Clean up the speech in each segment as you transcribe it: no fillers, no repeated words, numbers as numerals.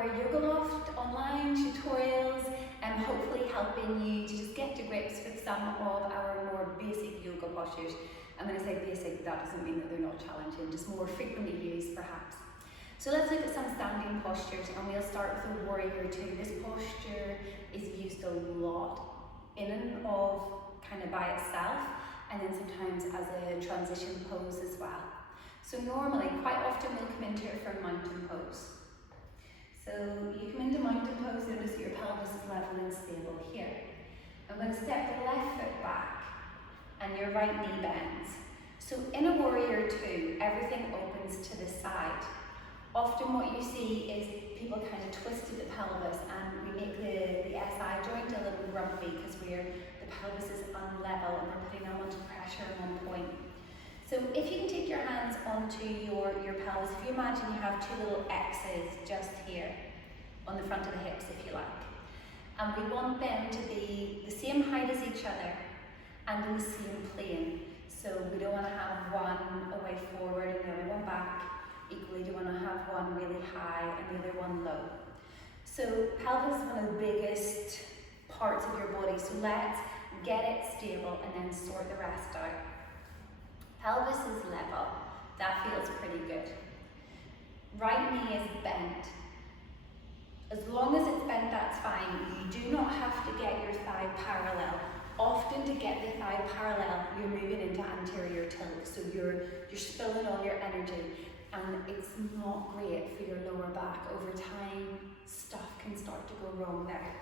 our Yoga Loft online tutorials and hopefully helping you to just get to grips with some of our more basic yoga postures. And when I say basic, that doesn't mean that they're not challenging, just more frequently used perhaps. So let's look at some standing postures, and we'll start with a warrior two. This posture is used a lot in and of kind of by itself, and then sometimes as a transition pose as well. So normally, quite often we'll come into it from mountain pose. So you come into mountain pose, notice that your pelvis is level and stable here. I'm going to step the left foot back and your right knee bends. So in a warrior two, everything opens to the side. Often what you see is people kind of twisted the pelvis, and we make the SI joint a little rumpy because the pelvis is unlevel and we're putting a lot of pressure on one point. So if you can take your hands onto your pelvis, if you imagine you have two little X's just here on the front of the hips, if you like. And we want them to be the same height as each other and in the same plane. So we don't want to have one away forward and the other one back. Equally, you want to have one really high and the other one low. So pelvis is one of the biggest parts of your body, so let's get it stable and then sort the rest out. Pelvis is level, that feels pretty good. Right knee is bent. As long as it's bent, that's fine. You do not have to get your thigh parallel. Often to get the thigh parallel, you're moving into anterior tilt, so you're spilling all your energy. And it's not great for your lower back. Over time, stuff can start to go wrong there.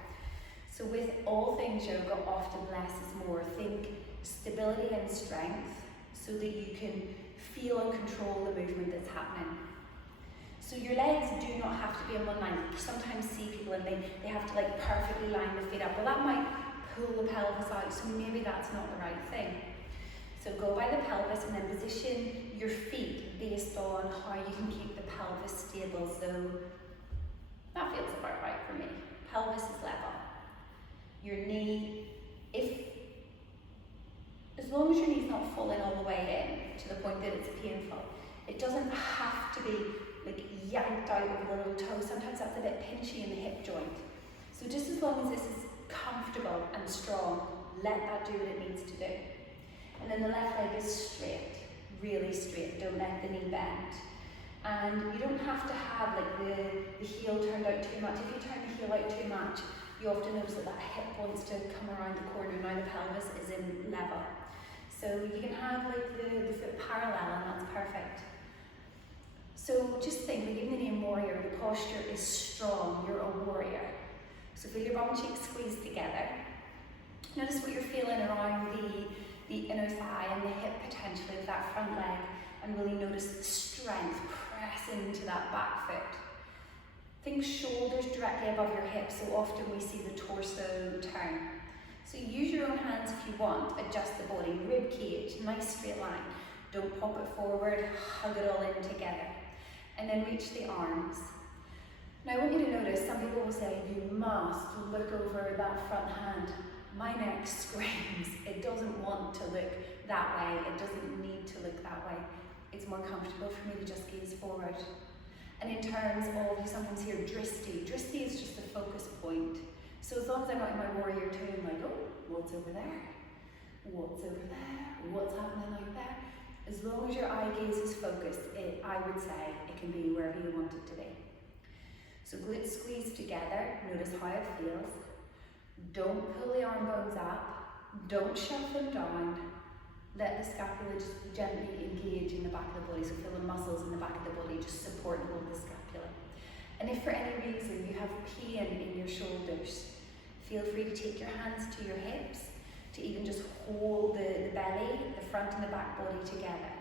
So with all things yoga, often less is more. Think stability and strength so that you can feel and control the movement that's happening. So your legs do not have to be in one line. You sometimes see people and they have to like perfectly line the feet up. Well, that might pull the pelvis out, so maybe that's not the right thing. So go by the pelvis and then position your feet based on how you can keep the pelvis stable. So that feels about right for me. Pelvis is level. Your knee, as long as your knee's not falling all the way in to the point that it's painful, it doesn't have to be like yanked out of the little toe. Sometimes that's a bit pinchy in the hip joint. So just as long as this is comfortable and strong, let that do what it needs to do. And then the left leg is straight, really straight. Don't let the knee bend. And you don't have to have like the heel turned out too much. If you turn the heel out too much, you often notice that that hip wants to come around the corner. Now the pelvis is in level. So you can have like the foot parallel, and that's perfect. So just think, like even the name warrior, the posture is strong. You're a warrior. So feel your bum cheeks squeeze together. Notice what you're feeling around the inner thigh and the hip potentially of that front leg, and really notice the strength, press into that back foot. Think shoulders directly above your hips, so often we see the torso turn. So use your own hands if you want, adjust the body, rib cage, nice straight line. Don't pop it forward, hug it all in together. And then reach the arms. Now I want you to notice, some people will say, you must look over that front hand. My neck screams. It doesn't want to look that way. It doesn't need to look that way. It's more comfortable for me to just gaze forward. And in terms of, you sometimes hear dristi. Dristi is just the focus point. So as long as I'm not in my warrior two, I'm like, oh, what's over there? What's over there? What's happening out there? As long as your eye gaze is focused, I would say it can be wherever you want it to be. So glutes squeeze together. Notice how it feels. Don't pull the arm bones up, don't shove them down. Let the scapula just gently engage in the back of the body, so feel the muscles in the back of the body just support and hold the scapula. And if for any reason you have pain in your shoulders, feel free to take your hands to your hips, to even just hold the belly, the front and the back body together.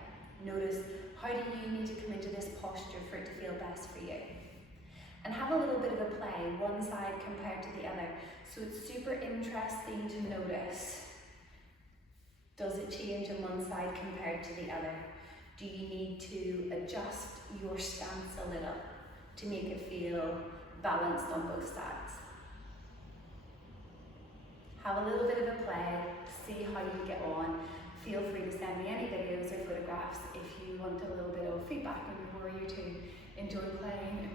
Notice, how do you need to come into this posture for it to feel best for you? And have a little bit of a play, one side compared to the other. So it's super interesting to notice, does it change on one side compared to the other? Do you need to adjust your stance a little to make it feel balanced on both sides? Have a little bit of a play, see how you get on. Feel free to send me any videos or photographs if you want a little bit of feedback on your warrior two. Enjoy playing